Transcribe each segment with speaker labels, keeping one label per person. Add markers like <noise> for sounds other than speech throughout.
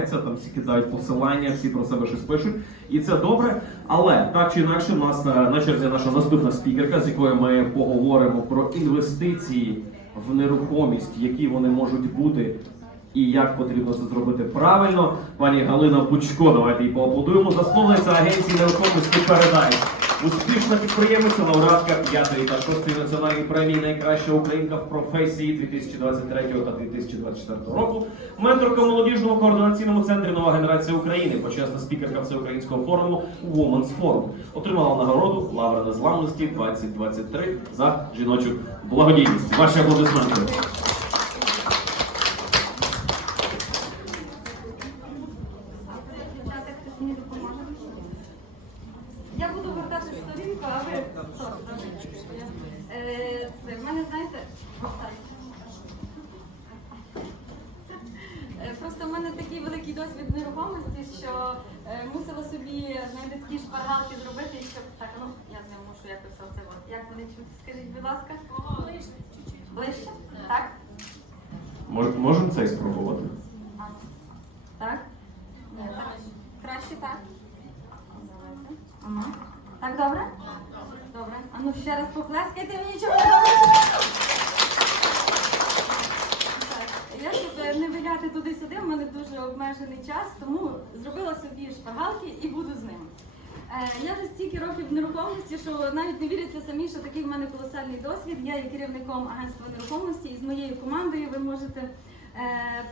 Speaker 1: Там всі кидають посилання, всі про себе щось пишуть, і це добре. Але так чи інакше, у нас на, на черзі наша наступна спікерка, з якою ми поговоримо про інвестиції в нерухомість, які вони можуть бути, і як потрібно це зробити правильно. Пані Галина Бучко, давайте їй поаплодуємо. Засновниця агенції нерухомості Передай. Успішна підприємиця, лауреатка 5 та 6 національної премії Найкраща українка в професії 2023 та 2024 року. Менторка в молодіжному координаційному центрі Нова генерація України, почесна спікерка всеукраїнського форуму Women's Forum. Отримала нагороду Лавра Незламності 2023 за жіночу благодійність. Ваші аплодисменти.
Speaker 2: Дівчата, хтось мені допоможе? Я буду вертати сторінку, а ви Що, добре? Е, це, В мене, знаєте, так. Е, Просто в мене такий великий досвід нерухомості, що е, мусила собі знаєте, такі шпаргалки зробити, і щоб так, ну я з ним мушу якось оце от. Як вони чути? Скажіть, будь ласка. Ближче? Так?
Speaker 1: Мож- Можемо це і спробувати.
Speaker 2: А, Так? Ні, так. Краще так. Давайте. Ага. Так добре? Добре. А ну ще раз поплескайте мені чого. <laughs> Я щоб не виляти туди-сюди, в мене дуже обмежений час, тому зробила собі шпаргалки і буду з ними. Е, Я вже стільки років нерухомості, що навіть не віриться самі, що такий в мене колосальний досвід. Я є керівником агентства нерухомості і з моєю командою ви можете е,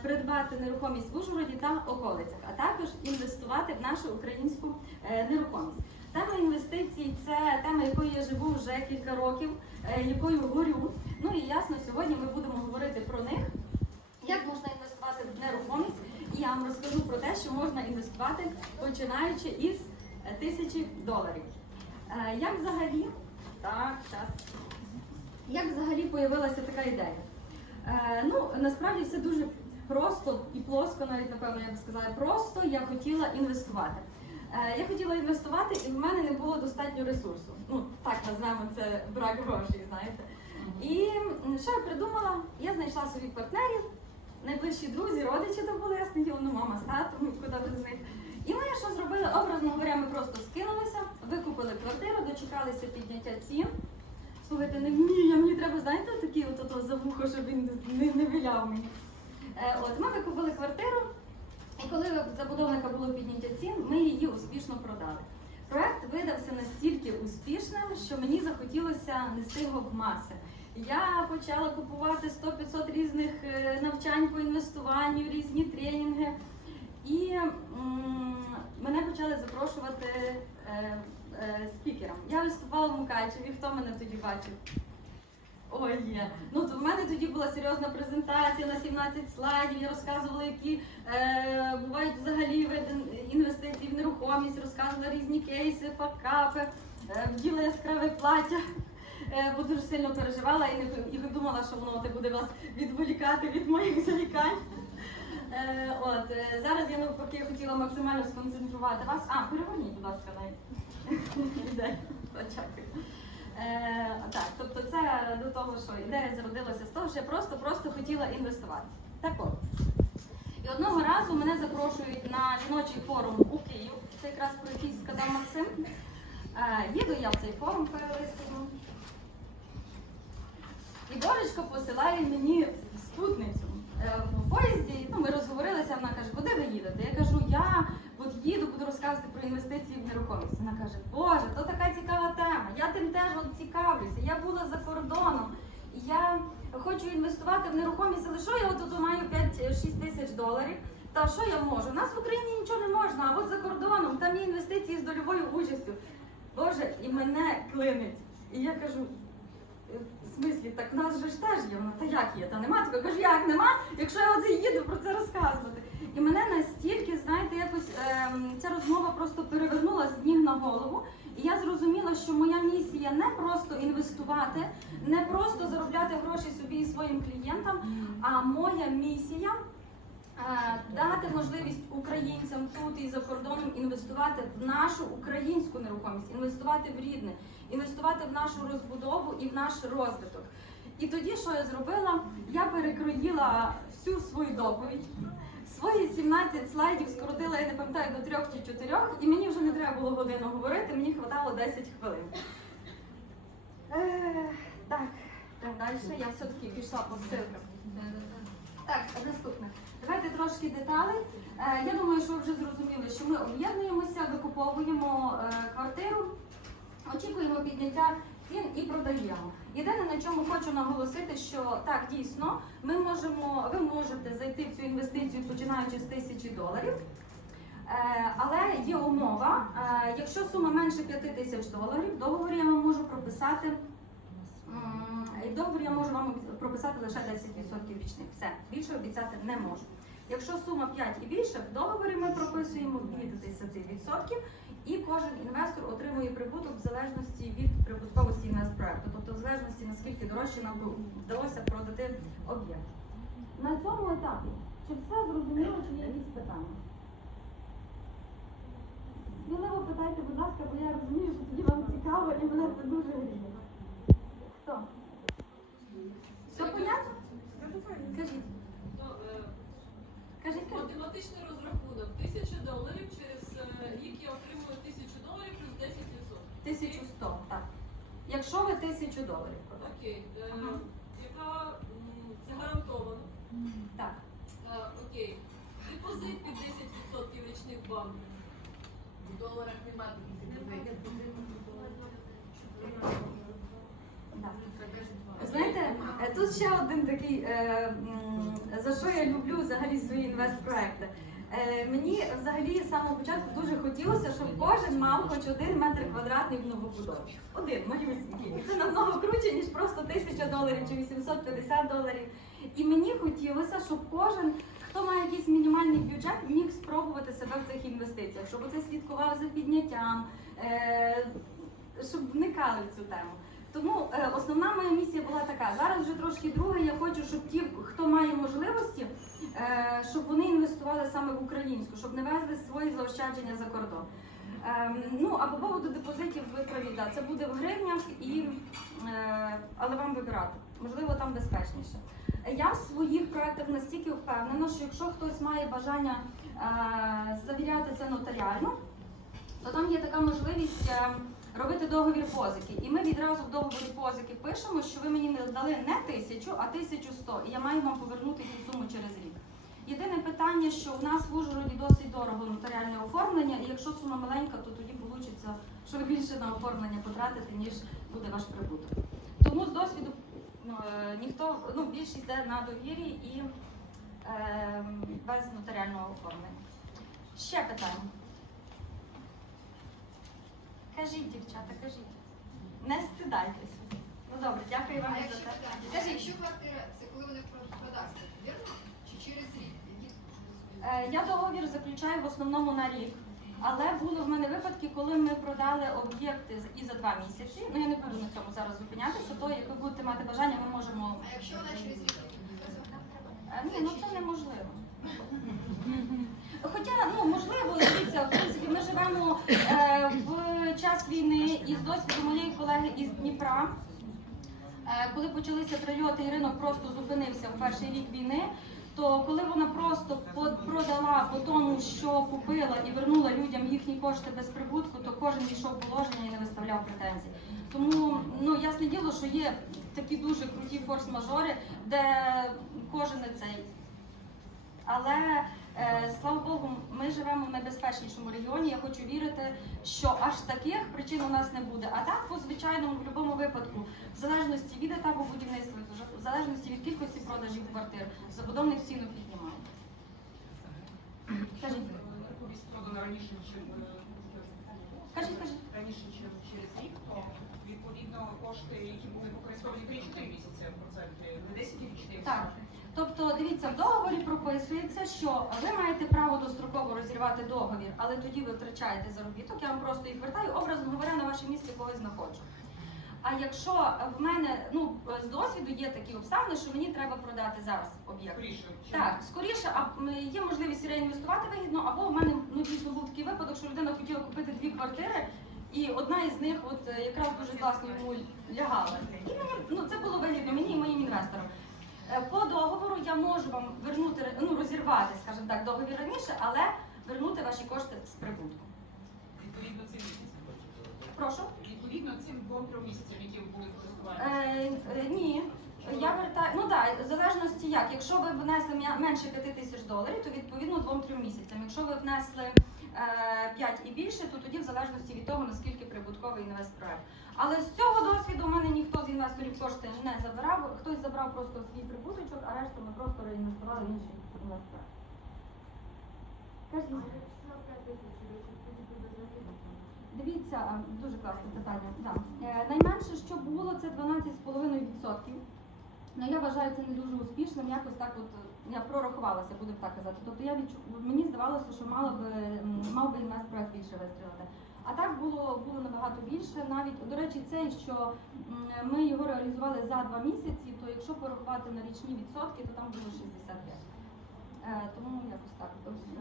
Speaker 2: придбати нерухомість в Ужгороді та околицях, а також інвестувати в нашу українську е, нерухомість. Тема інвестицій це тема, якою я живу вже кілька років, якою горю. Ну і ясно, сьогодні ми будемо говорити про них. Як можна інвестувати в нерухомість? І я вам розкажу про те, що можна інвестувати починаючи із е, тисячі доларів. Е, Як взагалі, так, так. Як взагалі появилася така ідея? Е, ну, насправді все дуже просто і плоско, навіть напевно, я б сказала, просто я хотіла інвестувати. Я хотіла інвестувати, і в мене не було достатньо ресурсу. Ну, так назвемо це брак грошей, знаєте. І що я придумала? Я знайшла собі партнерів, найближчі друзі, родичі то були, ясне діло, ну мама з татом, куди без них. І ми що зробили? Образно говоря, ми просто скинулися, викупили квартиру, дочекалися підняття цін. Слухайте, не вмію, мені треба, знаєте, такі от, от, за вухо, щоб він не, не виляв мені. Е, от, ми викупили квартиру, і коли забудовника було підняття цін, ми її успішно продали. Проект видався настільки успішним, що мені захотілося нести його в маси. Я почала купувати 100-500 різних е, навчань по інвестуванню, різні тренінги. І мене почали запрошувати е, е, спікером. Я виступала в Мукачеві, хто мене тоді бачив? Ой, є. Ну то в мене тоді була серйозна презентація на 17 слайдів. Я розказувала, які е, бувають взагалі види інвестицій в нерухомість, розказувала різні кейси, факапи, е, вділа яскраве плаття. Е, бо дуже сильно переживала і не і думала, що воно те буде вас відволікати від моїх залікань. Е, от е, зараз я навпаки хотіла максимально сконцентрувати вас. А, переверніть, будь ласка, навіть. Е, так, тобто це до того, що ідея зародилася з того, що я просто-просто хотіла інвестувати. Так от. І одного разу мене запрошують на жіночий форум у Київ. Це якраз про який сказав Максим. Їду я в цей форум перелистую. І Божечко посилає мені спутницю Е, в поїзді. Ну, ми розговорилися, вона каже, куди ви їдете? Я кажу, я от їду, буду розказувати про інвестиції в нерухомість. Вона каже, Боже, то така цікава тема. Я тим теж от цікавлюся. Я була за кордоном. Я хочу інвестувати в нерухомість, але що я от маю 5-6 тисяч доларів? Та що я можу? У нас в Україні нічого не можна, а от за кордоном там є інвестиції з дольовою участю. Боже, і мене клинить. І я кажу, «Е, в смислі, так в нас же ж теж є. Вона, та як є? Та нема такого. Кажу, як нема, якщо я оце їду про це розказувати. І мене настільки, знаєте, якось ем, ця розмова просто перевернула з ніг на голову. І я зрозуміла, що моя місія не просто інвестувати, не просто заробляти гроші собі і своїм клієнтам, а моя місія е, дати можливість українцям тут і за кордоном інвестувати в нашу українську нерухомість, інвестувати в рідне, інвестувати в нашу розбудову і в наш розвиток. І тоді, що я зробила, я перекроїла всю свою доповідь, Свої 17 слайдів скоротила, я не пам'ятаю, до трьох чи чотирьох, і мені вже не треба було годину говорити, мені хватало 10 хвилин. Е, так, далі я все-таки пішла по ссылкам. Так, наступне. Давайте трошки деталей. Е, я думаю, що ви вже зрозуміли, що ми об'єднуємося, викуповуємо е, квартиру, очікуємо підняття цін і продаємо. Єдине, на чому хочу наголосити, що так, дійсно, ми можемо, ви можете зайти в цю інвестицію, починаючи з тисячі доларів. Е, Але є умова, е, якщо сума менше 5 тисяч доларів, в договорі я вам можу прописати договорі я можу вам прописати лише 10% річних. Все, більше обіцяти не можу. Якщо сума 5 і більше, в договорі ми прописуємо від 10%, і кожен інвестор отримує прибуток в залежності від прибутковості інвестпроекту, тобто в залежності наскільки дорожче нам вдалося продати об'єкт. На цьому етапі чи все зрозуміло, чи є якісь питання? Сміливо питайте, будь ласка, бо я розумію, що тоді вам цікаво і мене це дуже гріє. Хто? Все понятно? Кажіть,
Speaker 3: То, е,
Speaker 2: кажіть, кажіть.
Speaker 3: Математичний розрахунок. Тисяча доларів через е, рік я отримую тисячу доларів плюс 10%.
Speaker 2: 1100, так. Якщо ви 1000 доларів.
Speaker 3: Окей. Е,
Speaker 2: Ага.
Speaker 3: Яка м?
Speaker 2: Так.
Speaker 3: Е, окей. Депозит під 10% річних банків.
Speaker 4: В доларах нема таких
Speaker 2: так. Знаєте, е, тут ще один такий, е, м, за що я люблю взагалі свої інвестпроекти. Е, Мені взагалі з самого початку дуже хотілося, щоб кожен мав хоч один метр квадратний в новобудові. Один, малюсенький. І це намного круче, ніж просто тисяча доларів чи 850 доларів. І мені хотілося, щоб кожен, хто має якийсь мінімальний бюджет, міг спробувати себе в цих інвестиціях, щоб оце слідкував за підняттям, е, щоб вникали в цю тему. Тому е, основна моя місія була така. Зараз вже трошки друга. Я хочу, щоб ті, хто має можливості, е, щоб вони інвестували саме в українську, щоб не везли свої заощадження за кордон. Ем, ну а по поводу депозитів ви праві, да, це буде в гривнях, і, е, але вам вибирати. Можливо, там безпечніше. Я в своїх проектах настільки впевнена, що якщо хтось має бажання завіряти це нотаріально, то там є така можливість е, робити договір позики. І ми відразу в договорі позики пишемо, що ви мені не дали не тисячу, а 1100, і я маю вам повернути цю суму через рік. Єдине питання, що в нас в Ужгороді досить дорого нотаріальне оформлення, і якщо сума маленька, то тоді вийде, що ви більше на оформлення потратите, ніж буде ваш прибуток. Тому з досвіду ну, е, ніхто, ну більшість йде на довірі і е, без нотаріального оформлення. Ще питання. Кажіть, дівчата, кажіть. Не стидайтеся. Ну добре, дякую вам за те. Кажіть.
Speaker 4: якщо квартира, це коли вони про- продасться, вірно? Чи через рік?
Speaker 2: Е, Я договір заключаю в основному на рік. Але були в мене випадки, коли ми продали об'єкти і за два місяці. Ну я не буду на цьому зараз зупинятися. То як ви будете мати бажання, ми можемо.
Speaker 4: А якщо вона через рік?
Speaker 2: Е, Ні, ну це неможливо. Хоча, ну можливо, дивіться, в принципі, ми живемо е, в час війни і з досвіду моєї колеги із Дніпра. Е, коли почалися прильоти і ринок просто зупинився в перший рік війни, то коли вона просто продала по тому, що купила і вернула людям їхні кошти без прибутку, то кожен йшов в положення і не виставляв претензій. Тому ну ясне діло, що є такі дуже круті форс-мажори, де кожен цей. Але слава Богу, ми живемо в найбезпечнішому регіоні. Я хочу вірити, що аж таких причин у нас не буде. А так, по звичайному, в будь-якому випадку, в залежності від етапу будівництва, в залежності від кількості продажів квартир, забудовник ціну піднімає. Кажіть,
Speaker 5: раніше, ніж е,
Speaker 2: кажіть, кажіть.
Speaker 5: раніше, ніж через рік, то відповідно кошти, які були використовані 3-4 місяці проценти, не 10 річних.
Speaker 2: Так. Тобто, дивіться, в договорі прописується, що ви маєте право достроково розірвати договір, але тоді ви втрачаєте заробіток. Я вам просто їх вертаю, образно говоря, на ваше місце когось знаходжу. А якщо в мене ну з досвіду є такі обставини, що мені треба продати зараз об'єкт.
Speaker 5: Скоріше.
Speaker 2: Так, скоріше, а є можливість реінвестувати вигідно, або в мене ну дійсно був такий випадок, що людина хотіла купити дві квартири, і одна із них от е, якраз дуже класно йому лягала. І мені ну це було вигідно мені і моїм інвесторам. Е, По договору я можу вам вернути, ну розірвати, скажімо так, договір раніше, але вернути ваші кошти з прибутку.
Speaker 5: Відповідно цим місяцям.
Speaker 2: Прошу.
Speaker 5: Відповідно цим двом-трьом місяцям, які ви були в.
Speaker 2: Е, е, ні. Я вертаю, ну так, в залежності як. Якщо ви внесли менше 5 тисяч доларів, то відповідно 2-3 місяцям. Якщо ви внесли 5 і більше, то тоді в залежності від того, наскільки прибутковий інвестпроект. Але з цього досвіду у мене ніхто з інвесторів кошти не забирав. Хтось забрав просто свій прибуточок, а решту ми просто реінвестували в інший інвестпроект. Дивіться, дуже класне питання. Да. Е, найменше, що було, це 12,5%. Ну я вважаю це не дуже успішним. Якось так, от е, я прорахувалася, будемо так казати. Тобто я відчу... мені здавалося, що мало би мав би інвестпроект більше вистрілити. А так було було набагато більше. Навіть до речі, цей, що ми його реалізували за два місяці, то якщо порахувати на річні відсотки, то там було 65. Е, тому якось так.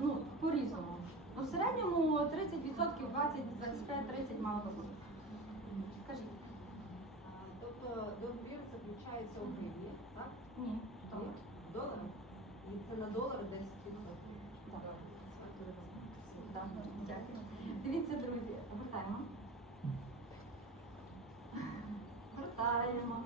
Speaker 2: Ну, по-різному. Ну, в середньому 30%, 20, 25, 30 мало би бути. Кажіть.
Speaker 6: Тобто договір заключається у гривні, так?
Speaker 2: Ні. Добре.
Speaker 6: Долар? І це на долар 10%.
Speaker 2: Так. Так, Дякую. Дивіться, друзі, гортаємо. Гортаємо.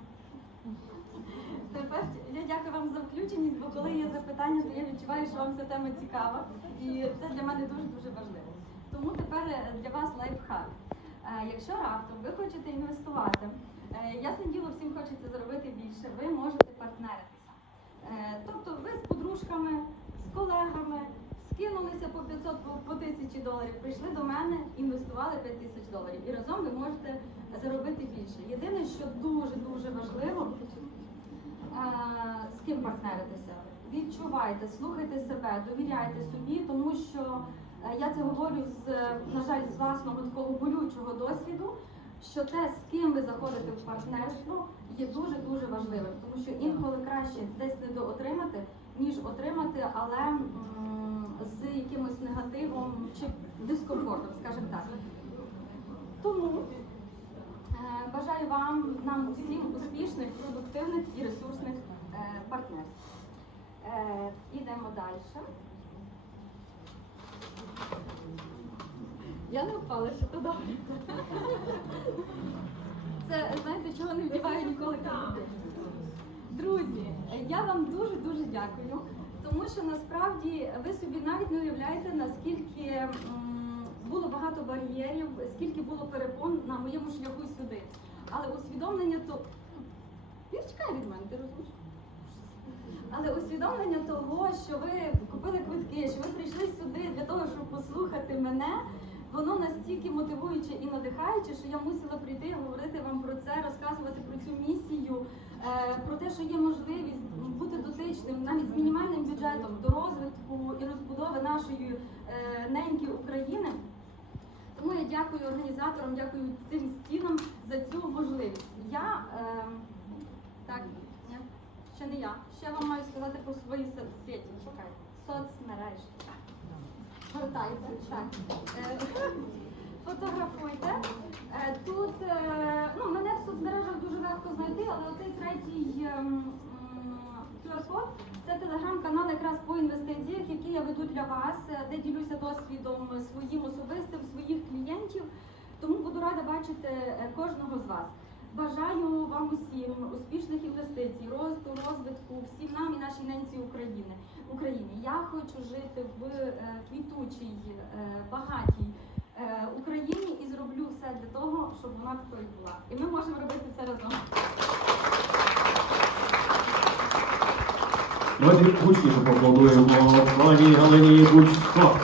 Speaker 2: Тепер я дякую вам за включеність, бо коли є запитання, то я відчуваю, що вам ця тема цікава. І це для мене дуже-дуже важливо. Тому тепер е, для вас лайфхак. Е, Якщо раптом ви хочете інвестувати, е, ясне діло, всім хочеться заробити більше, ви можете партнеритися. Тобто ви з подружками, з колегами скинулися по 500 по- по 1000 доларів, прийшли до мене, інвестували 5 тисяч доларів. І разом ви можете заробити більше. Єдине, що дуже дуже важливо, з ким партнеритися. Відчувайте, слухайте себе, довіряйте собі, тому що е, я це говорю з, е, на жаль, з власного такого болючого досвіду, що те, з ким ви заходите в партнерство, є дуже дуже важливим, тому що інколи краще десь недоотримати, ніж отримати, але з якимось негативом чи дискомфортом, скажімо так. Тому е, бажаю вам нам усім успішних, продуктивних і ресурсних е, партнерств. Е, Ідемо далі. Я не впала, що туди. Це знаєте, чого не вдіваю ніколи. Друзі, я вам дуже дуже дякую, тому що насправді ви собі навіть не уявляєте, наскільки було багато бар'єрів, скільки було перепон на моєму шляху сюди. Але усвідомлення то. Вірчка від мене, ти розумієш? Але усвідомлення того, що ви купили квитки, що ви прийшли сюди для того, щоб послухати мене, воно настільки мотивуюче і надихаюче, що я мусила прийти, говорити вам про це, розказувати про цю місію, е, про те, що є можливість бути дотичним навіть з мінімальним бюджетом до розвитку і розбудови нашої е, неньки України. Тому я дякую організаторам, дякую цим стінам за цю можливість. Я е, так, ні, ще не я. Ще вам маю сказати про свої соцсеті. Шукайте. Соцмережі. Гортайте. Так. Е, <laughs> Фотографуйте. Е, Тут е, ну, мене в соцмережах дуже легко знайти, але оцей третій ем, QR-код це телеграм-канал якраз по інвестиціях, який я веду для вас, е, де ділюся досвідом своїм особистим, своїх клієнтів. Тому буду рада бачити е, кожного з вас. Бажаю вам усім успішних інвестицій, росту, розвитку, всім нам і нашій ненці України. Україні. Я хочу жити в е, квітучій, багатій Україні і зроблю все для того, щоб вона такою була. І ми можемо робити це разом.
Speaker 1: Давайте гучніше поаплодуємо пані Галині Бучко.